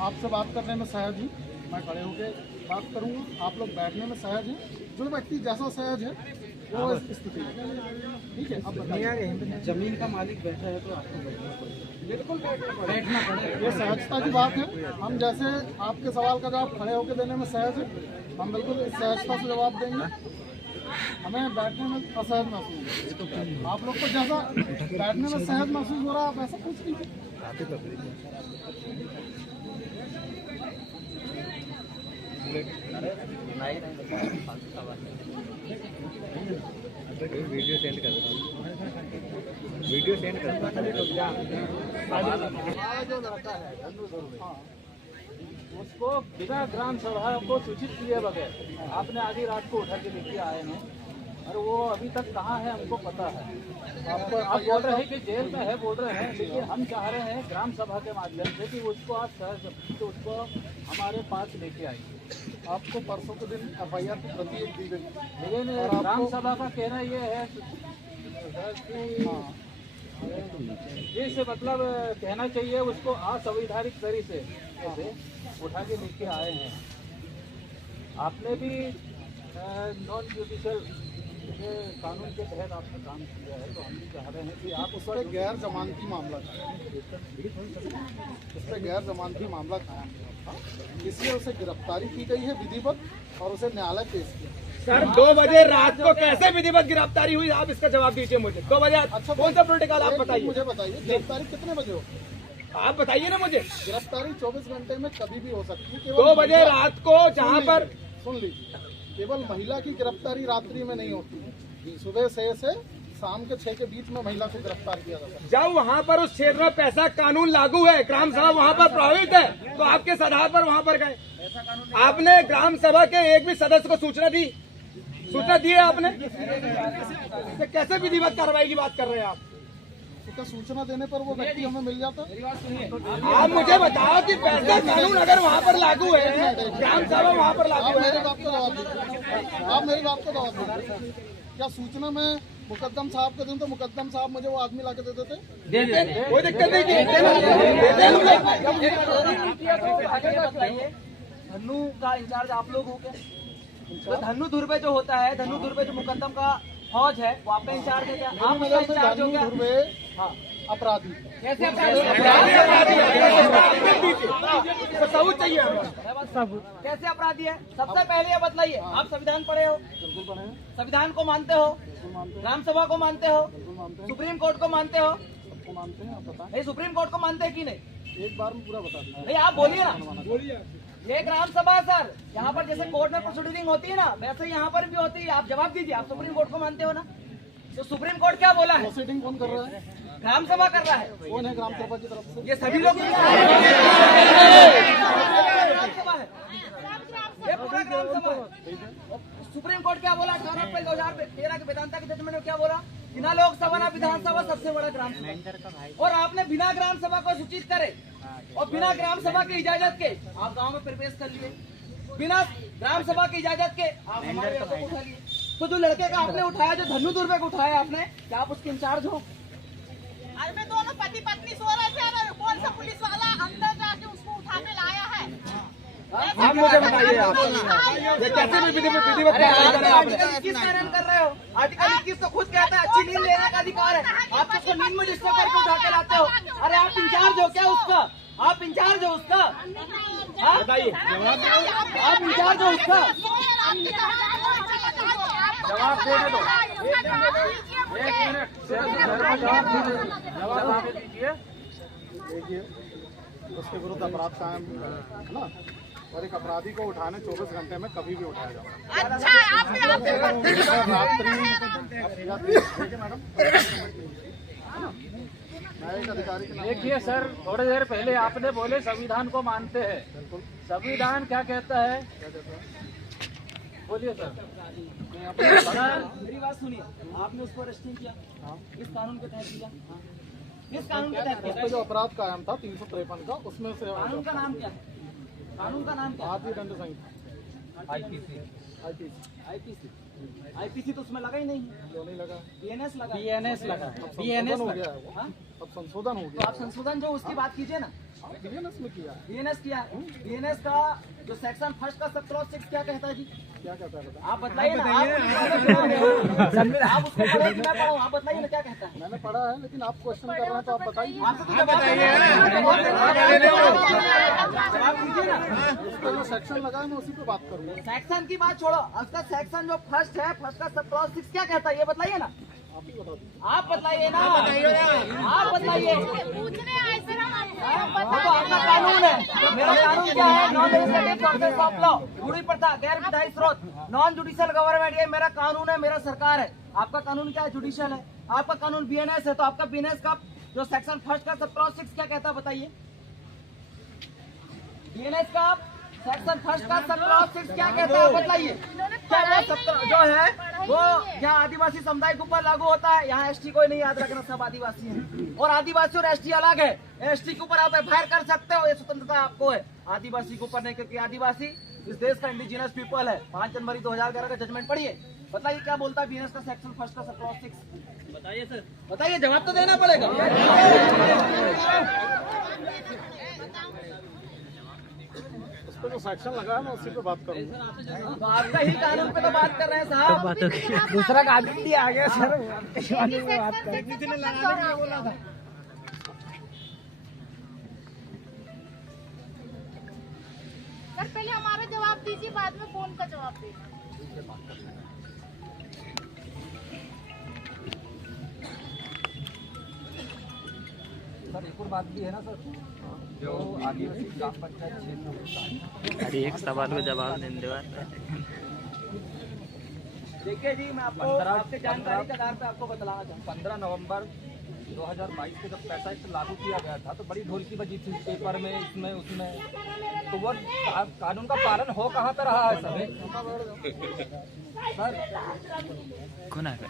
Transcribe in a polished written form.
आपसे बात करने में सहज हूँ, मैं खड़े होकर बात करूँगा। आप लोग बैठने में सहज हैं, जो व्यक्ति जैसा सहज है वो स्थिति है। ठीक है, अब बताइए। जमीन का मालिक बैठा है तो आपको बिल्कुल बैठना पड़ेगा। ये सहजता की बात है। हम जैसे आपके सवाल का जवाब खड़े होकर देने में सहज है, हम बिल्कुल इस सहजता से जवाब देंगे। हमें बैठने में असहज महसूस हो, आप लोग को जैसा बैठने में सहज महसूस हो रहा है आप ऐसा पूछ लीजिए। वीडियो सेंड कर दो, वीडियो सेंड कर दो। जो लड़का है उसको बिना ग्राम सभा को सूचित किए बगैर आपने आधी रात को उठा के लेके आए हैं और वो अभी तक कहाँ है हमको पता है। आप बोल रहे हैं कि जेल में है, बोल रहे हैं, लेकिन हम चाह रहे हैं ग्राम सभा के माध्यम से कि उसको आज तो उसको हमारे पास लेके आइए। आपको परसों के दिन FIR की प्रति दी गई, लेकिन ग्राम सभा का कहना ये है कि इस मतलब कहना चाहिए उसको असंवैधानिक तरीके से उठा के लेके आए हैं। आपने भी नॉन जुडिशियल कानून के तहत आपने काम किया है, तो हम भी चाह रहे हैं कि आप उस पर गैर जमानती मामला था, उस पर गैर जमानती मामला था, इसलिए उसे गिरफ्तारी की गई है विधिवत और उसे न्यायालय पेश किया। सर 2 बजे रात को कैसे विधिवत गिरफ्तारी हुई, आप इसका जवाब दीजिए मुझे। 2 बजे अच्छा, कौन सा प्रोटोकॉल आप बताइए, मुझे बताइए गिरफ्तारी कितने बजे हो? आप बताइए ना मुझे। गिरफ्तारी 24 घंटे में कभी भी हो सकती है। 2 बजे रात को जहाँ पर सुन लीजिए, केवल महिला की गिरफ्तारी रात्रि में नहीं होती है, सुबह से शाम के 6 के बीच में महिला को गिरफ्तार किया जाता है। जब वहाँ पर उस क्षेत्र में पैसा कानून लागू है, ग्राम सभा वहाँ पर प्रभावित है, तो आप किस आधार पर वहाँ पर गए? आपने ग्राम सभा के एक भी सदस्य को सूचना दी है आपने? तो कैसे विधिवत कार्रवाई की बात कर रहे हैं आप? तो सूचना देने पर वो व्यक्ति हमें मिल जाता है। आप मुझे बताओ कि पैसा कानून अगर वहाँ पर लागू है, ग्राम सभा वहाँ पर लागू है, मेरी बात को जवाब दीजिए, आप मेरी बात को जवाब दीजिए। क्या सूचना में मुकद्दम साहब को दूं तो मुकद्दम साहब मुझे वो आदमी ला के दे देते? कोई दिक्कत नहीं। धन्नू का इंचार्ज आप लोग हो क्या? तो धन्नू धुर्वे जो होता है, धन्नू धुर्वे जो मुकद्दम का फौज है, वो आप पे इंचार्ज है क्या? आप उसका इंचार्ज हो क्या? हाँ, अपराधी कैसे अपराधी? सबूत चाहिए, कैसे अपराधी है? सबसे पहले ये बतलाइए, आप संविधान पढ़े हो? बिल्कुल बने हैं, संविधान को मानते हो? ग्राम सभा को मानते हो? मानते हैं, सुप्रीम कोर्ट को मानते हो? सबको मानते हैं। आप बताएं, नहीं, सुप्रीम कोर्ट को मानते हैं कि नहीं? एक बार में पूरा बता दीजिए। नहीं, आप बोलिए ना। ये ग्राम सभा है सर, यहाँ पर जैसे कोर्ट में प्रोसीडिंग होती है ना, वैसे यहाँ पर भी होती है। आप जवाब दीजिए, आप सुप्रीम कोर्ट को मानते हो ना? तो सुप्रीम कोर्ट क्या बोला है? प्रोसीडिंग कौन कर रहा है? ग्राम सभा कर रहा है। कौन है ग्राम सभा की तरफ से? ये सभी लोग ग्राम सभा है, ये पूरा ग्राम सभा है। सुप्रीम कोर्ट क्या बोला? 18 अप्रैल 2013 के वेदांता के जजमेंट में क्या बोला? बिना लोकसभा ना विधानसभा सबसे बड़ा ग्राम सभा। और आपने बिना ग्राम सभा को सूचित करे और बिना ग्राम सभा की इजाजत के आप गांव में प्रवेश कर लिए, बिना ग्राम सभा की इजाजत के आप हमारे लड़कों को उठा लिए। तो जो लड़के का आपने उठाया, जो धन्नू दुर्वे को उठाया आपने, क्या आप उसके इंचार्ज हो? घर में दोनों पति पत्नी सो रहे थे और कौन सा पुलिस वाला अंदर जाके उसको उठा के लाया है? आप मुझे बताइए, आप ये कैसे भी विधिवत कार्रवाई कर रहे हैं आपने? आर्टिकल 21 का रन कर रहे हो। आर्टिकल 21 तो खुद कहता है अच्छी नींद लेने का अधिकार है, आप उसको नींद में डिस्टर्ब करके उठा के लाते हो। अरे आप इंचार्ज हो क्या उसका? आप इंचार्ज हो उसका? बताइए, आप इंचार्ज हो उसका? जवाब देने दो, एक मिनट जवाब दीजिए। देखिए, उसके विरुद्ध अपराध कायम है ना, और एक अपराधी को उठाने 24 घंटे में कभी भी उठाया जाता अच्छा, आपने मैडम, मैं एक अधिकारी के नाम देखिए सर, थोड़ी देर पहले आपने बोले संविधान को मानते हैं। संविधान क्या कहता है? बोलिए सर। मेरी बात सुनिए, आपने उसको अरेस्ट नहीं किया, किस कानून के तहत किया? किस कानून के तहत उस किया? पर जो अपराध कायम था 353 का, उसमें से कानून का नाम क्या है? कानून का नाम क्या है? भारतीय दंड संहिता आईपीसी तो उसमें लगा ही नहीं। क्यों नहीं लगा? बीएनएस लगा। बीएनएस लगा, संशोधन हो गया है वो। हाँ? अब संशोधन हो तो गया। आप संशोधन जो उसकी बात कीजिए ना। बीएनएस में किया। बीएनएस किया, बीएनएस का जो सेक्शन फर्स्ट का सब क्लॉज 6 क्या कहता है जी? क्या कहता है बताइए? आप बताइए ना, आप उसको पढ़े कि मैं पढ़ूं? आप बताइए ना क्या कहता है। मैंने पढ़ा है, लेकिन आप क्वेश्चन कर रहे हैं तो आप बताइए। आपको तो जवाब दीजिए ना। उस पर जो सेक्शन लगा है मैं उसी पे बात करूँगा। सेक्शन की बात छोड़ो, उसका सेक्शन जो फर्स्ट है, फर्स्ट का सब क्लॉज 6 क्या कहता है ये बताइए ना। आप ही बता दीजिए। आप बताइए ना, आप बताइए। पूछने आए सर हम वो तो आपका कानून है, मेरा कानून क्या है? Non legislative process of law, रूढ़ी प्रथा, गैर विधायी स्रोत, नॉन जुडिशियल गवर्नमेंट, ये मेरा कानून है, मेरा सरकार है। आपका कानून क्या है? जुडिशियल है। आपका कानून बीएनएस है, तो आपका बीएनएस का जो सेक्शन फर्स्ट का सब क्लॉज 6 क्या कहता है बताइए। बीएनएस का सेक्शन फर्स्ट का सब क्लॉज 6 क्या कहता है बताइए। क्या वो सब जो है वो यहाँ आदिवासी समुदाय के ऊपर लागू होता है? यहाँ एसटी कोई नहीं, याद रखना, सब आदिवासी हैं। और आदिवासी और एसटी अलग है। एसटी के ऊपर आप एफआईआर कर सकते हो, ये स्वतंत्रता आपको है। आदिवासी के ऊपर नहीं, क्योंकि आदिवासी इस देश का इंडिजिनस पीपल है। 5 जनवरी 2011 का जजमेंट पढ़िए, बताइए क्या बोलता है बीएनएस का सेक्शन फर्स्ट का सब क्लॉज 6। बताइए सर, बताइए, जवाब तो देना पड़ेगा। उस पर जो सेक्शन लगा है मैं उसी पे बात करूँगा। तो आपका ही कानून पे तो बात कर रहे हैं साहब। दूसरा कानून भी आ गया सर। सर पहले हमारा जवाब दीजिए, बाद में फोन का जवाब दीजिए। सर एक और बात भी है ना सर, जो आदिवासी ग्राम पंचायत क्षेत्र होता है, अरे एक सवाल को जवाब देने दो। देखिए जी, मैं आपको आपके जानकारी के आधार पे आपको बताना चाहूँ। 15 नवंबर 2022 को जब पैसा एक्ट लागू किया गया था तो बड़ी ढोलकी बजी थी पेपर में, इसमें उसमें, तो वो कानून का पालन हो कहाँ पे रहा है सर? कौन आ गया?